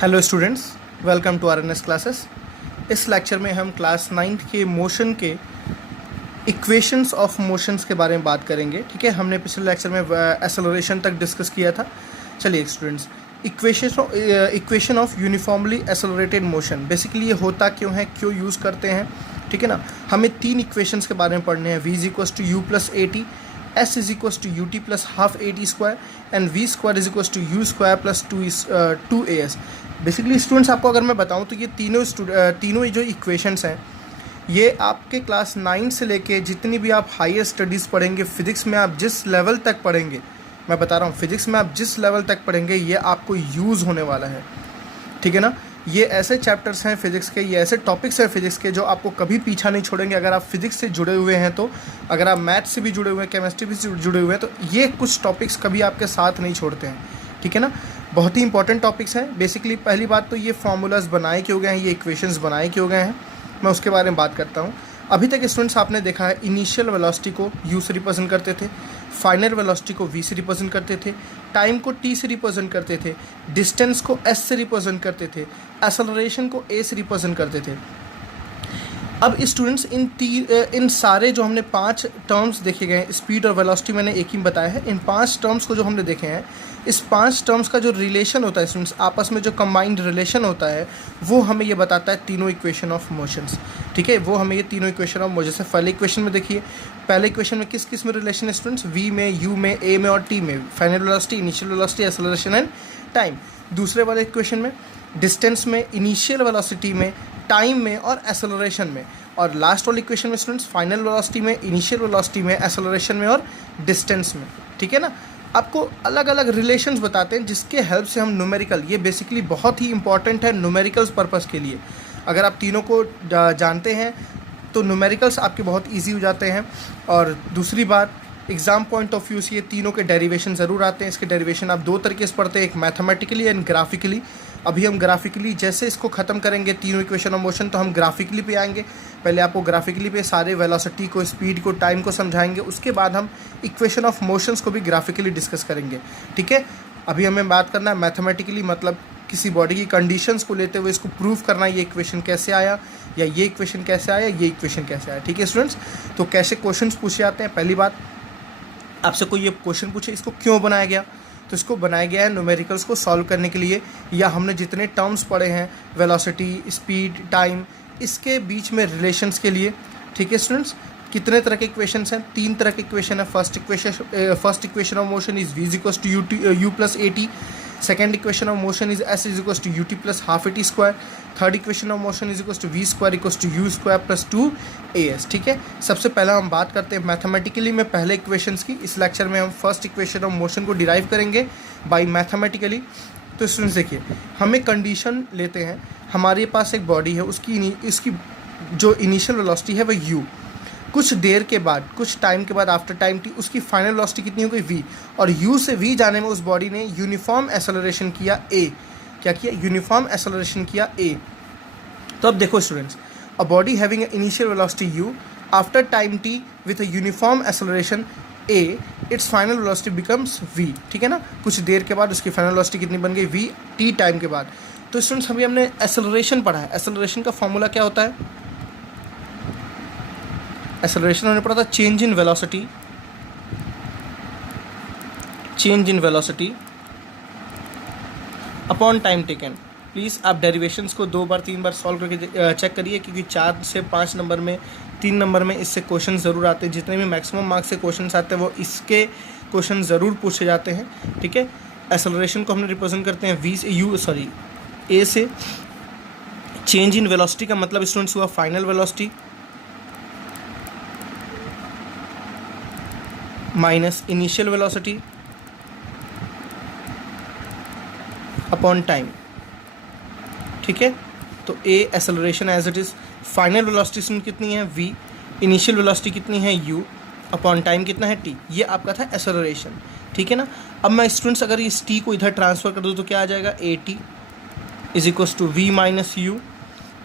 Hello students, welcome to RNS classes. इस lecture में हम क्लास 9th के मोशन के इक्वेशंस ऑफ मोशंस के बारे में बात करेंगे। ठीक है, हमने पिछले लेक्चर में एक्सेलरेशन तक डिस्कस किया था। चलिए students, equation of uniformly accelerated motion basically ये होता क्यों है, क्यों यूज़ करते हैं। ठीक है ना, हमें तीन इक्वेशंस के बारे में पढ़ने हैं। v is equals to u plus a t, s is equals to u t plus half a t square and v square is equals to u square plus two a s. Basically students, आपको अगर मैं बताऊं तो ये तीनों जो equations हैं ये आपके क्लास 9 से लेके जितनी भी आप हायर स्टडीज़ पढ़ेंगे, फिज़िक्स में आप जिस लेवल तक पढ़ेंगे, मैं बता रहा हूँ फिज़िक्स में आप जिस लेवल तक पढ़ेंगे ये आपको यूज़ होने वाला है। ठीक है ना, ये ऐसे चैप्टर्स हैं फिज़िक्स के, ये ऐसे टॉपिक्स हैं फिज़िक्स के जो आपको कभी पीछा नहीं छोड़ेंगे अगर आप फिज़िक्स से जुड़े हुए हैं तो। अगर आप मैथ्स से भी जुड़े हुए हैं, केमिस्ट्री भी से जुड़े हुए हैं तो ये कुछ टॉपिक्स कभी आपके साथ नहीं छोड़ते हैं। ठीक है ना, बहुत ही इंपॉर्टेंट टॉपिक्स हैं। बेसिकली पहली बात तो ये फार्मूलाज बनाए क्यों गए हैं, ये इक्वेशंस बनाए क्यों गए हैं, मैं उसके बारे में बात करता हूँ। अभी तक स्टूडेंट्स आपने देखा है इनिशियल वेलोसिटी को u से रिप्रेजेंट करते थे, फाइनल वेलोसिटी को v से रिप्रेजेंट करते थे, टाइम को t से रिप्रेजेंट करते थे, डिस्टेंस को s से रिप्रेजेंट करते थे, एक्सेलरेशन को a से रिप्रेजेंट करते थे। अब स्टूडेंट्स इन सारे जो हमने 5 टर्म्स देखे गए, स्पीड और वेलोसिटी मैंने एक ही बताया है, इन 5 टर्म्स को जो हमने देखे हैं, इस 5 टर्म्स का जो रिलेशन होता है स्टूडेंट्स, आपस में जो कंबाइंड रिलेशन होता है वो हमें ये बताता है तीनों इक्वेशन ऑफ मोशंस। ठीक है, वो हमें ये तीनों इक्वेशन ऑफ मोशन, जैसे पहले इक्वेशन में देखिए, पहले इक्वेशन में किस किस में रिलेशन है स्टूडेंट्स, v में, u में, a में और t में, final velocity, initial velocity, acceleration and time. दूसरे वाले इक्वेशन में डिस्टेंस में, इनिशियल वेलोसिटी में, टाइम में और एक्सेलरेशन में। और लास्ट वाली इक्वेशन में स्टूडेंट्स फाइनल वेलोसिटी में, इनिशियल वेलोसिटी में, एक्सेलरेशन में और डिस्टेंस में। ठीक है ना, आपको अलग अलग रिलेशंस बताते हैं जिसके हेल्प से हम न्यूमेरिकल, ये बेसिकली बहुत ही इंपॉर्टेंट है न्यूमेरिकल्स पर्पस के लिए। अगर आप तीनों को जानते हैं तो न्यूमेरिकल्स आपके बहुत ईजी हो जाते हैं। और दूसरी बात, एग्ज़ाम पॉइंट ऑफ व्यू से ये तीनों के डेरिवेशन ज़रूर आते हैं। इसके डेरिवेशन आप 2 तरीके से पढ़ते हैं, एक मैथमेटिकली एंड ग्राफिकली। अभी हम ग्राफिकली जैसे इसको ख़त्म करेंगे तीनों इक्वेशन ऑफ मोशन, तो हम ग्राफिकली पे आएंगे। पहले आपको ग्राफिकली पे सारे वेलोसिटी को, स्पीड को, टाइम को समझाएंगे, उसके बाद हम इक्वेशन ऑफ मोशंस को भी ग्राफिकली डिस्कस करेंगे। ठीक है, अभी हमें बात करना है मैथमेटिकली, मतलब किसी बॉडी की कंडीशंस को लेते हुए इसको प्रूव करना, ये इक्वेशन कैसे आया या ये इक्वेशन कैसे आया, ये इक्वेशन कैसे आया। ठीक है स्टूडेंट्स, तो कैसे क्वेश्चंस पूछे जाते हैं। पहली बात, आपसे कोई ये क्वेश्चन पूछे इसको क्यों बनाया गया, तो इसको बनाया गया है न्यूमेरिकल्स को सॉल्व करने के लिए, या हमने जितने टर्म्स पढ़े हैं वेलोसिटी, स्पीड, टाइम, इसके बीच में रिलेशंस के लिए। ठीक है स्टूडेंट्स, कितने तरह के इक्वेशंस हैं, 3 तरह के इक्वेशन है। First equation of motion is v is equals to u plus a t. Second equation of motion is s is equals to u t plus half a t square. Third equation of motion is equals to v square equals to u square plus 2as। ठीक है, सबसे पहला हम बात करते हैं mathematically में पहले इक्वेशंस की। इस लेक्चर में हम फर्स्ट इक्वेशन ऑफ मोशन को डिराइव करेंगे बाय मैथमेटिकली। तो स्टूडेंट्स देखिए, हम एक कंडीशन लेते हैं, हमारे पास एक बॉडी है, इसकी जो इनिशियल वेलोसिटी है वह u, कुछ देर के बाद, कुछ टाइम के बाद, आफ्टर टाइम t, उसकी फाइनल वेलोसिटी कितनी हो गई v, और u से v जाने में उस बॉडी ने यूनिफॉर्म एक्सेलरेशन किया a। क्या किया, यूनिफॉर्म एक्सेलरेशन किया a। तो अब देखो students, a body having initial velocity u after time t with a uniform acceleration a, it's final velocity becomes v। ठीक है ना, कुछ देर के बाद उसकी फाइनल वेलोसिटी कितनी बन गई v, t टाइम के बाद। तो स्टूडेंट्स अभी हमने एक्सेलरेशन पढ़ा है, एक्सेलरेशन का फॉर्मूला क्या होता है, एक्सेलरेशन हमने पढ़ा था change in velocity, change in velocity upon time taken. Please आप डेरिवेशंस को 2 बार 3 बार सॉल्व करके चेक करिए, क्योंकि 4 से 5 नंबर में, 3 नंबर में इससे क्वेश्चन ज़रूर आते हैं। जितने भी मैक्सिमम मार्क्स से क्वेश्चन आते हैं वो इसके क्वेश्चन ज़रूर पूछे जाते हैं। ठीक है, एक्सेलरेशन को हमने रिप्रेजेंट करते हैं a से। चेंज इन वेलोसिटी का मतलब स्टूडेंट्स हुआ final velocity minus initial velocity upon time. ठीक है, तो a acceleration as it is, final velocity कितनी है v, इनिशियल वेलोसिटी कितनी है u, अपॉन टाइम कितना है t, ये आपका था एक्सेलरेशन। ठीक है ना, अब मैं स्टूडेंट्स अगर इस t को इधर ट्रांसफ़र कर दूँ तो क्या आ जाएगा, a t is equals to v minus u,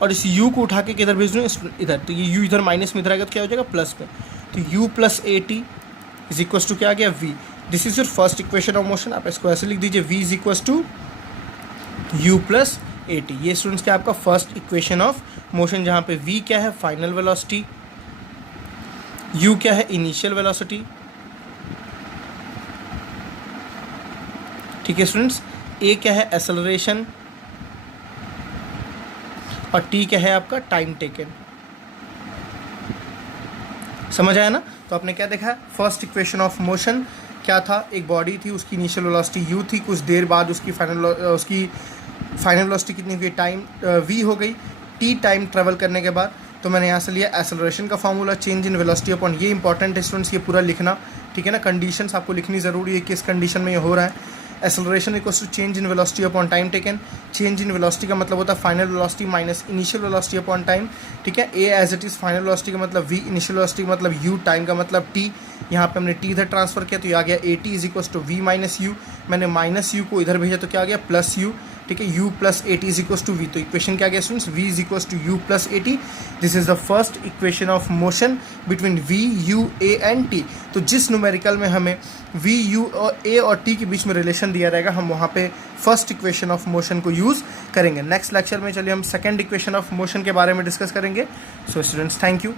और इस u को उठा के किधर भेज दूँ, इधर, तो ये u इधर माइनस में इधर आएगा तो क्या हो जाएगा, प्लस में। तो u plus a t is equals to क्या आ गया, v। This is your first equation of motion. आप इसको ऐसे लिख दीजिए, v is equals to u plus a t. ये स्टूडेंट्स क्या आपका फर्स्ट इक्वेशन ऑफ मोशन, जहाँ पे v क्या है फाइनल वेलोसिटी, u क्या है इनिशियल वेलोसिटी, ठीक है स्टूडेंट्स, a क्या है एक्सेलरेशन और t क्या है आपका टाइम टेकन। समझ आया ना? तो आपने क्या देखा, फर्स्ट इक्वेशन ऑफ मोशन क्या था, एक बॉडी थी, उसकी इनिशियल वेलोसिटी u थी, कुछ देर बाद उसकी फाइनल वेलोसिटी कितनी हुई, टाइम v हो गई, t टाइम ट्रेवल करने के बाद। तो मैंने यहाँ से लिया एक्सेलरेशन का formula change in velocity upon, ये इंपॉर्टेंट है स्टूडेंट्स, ये पूरा लिखना, ठीक है ना, कंडीशंस आपको लिखनी ज़रूरी है, किस कंडीशन में ये हो रहा है। Acceleration equals to change in velocity upon time taken, change in velocity का मतलब होता है final velocity minus initial velocity upon time, ठीक है। A as it is final velocity का मतलब v, इनिशियल वेलोसिटी का मतलब u, टाइम का मतलब t, यहाँ पे हमने t इधर ट्रांसफर किया तो ये आ गया a t is equals to v minus u, मैंने माइनस यू को इधर भेजा तो क्या आ गया प्लस यू, ठीक है, u plus a t is equals to v। तो इक्वेशन क्या आ गया students, v is equals to u plus a t. This is the first equation of motion between v, u, a and t। तो जिस numerical में हमें v, u और a और t के बीच में रिलेशन दिया रहेगा, हम वहाँ पे फर्स्ट इक्वेशन ऑफ मोशन को यूज़ करेंगे। नेक्स्ट लेक्चर में चलिए हम सेकंड इक्वेशन ऑफ मोशन के बारे में डिस्कस करेंगे। So students, thank you.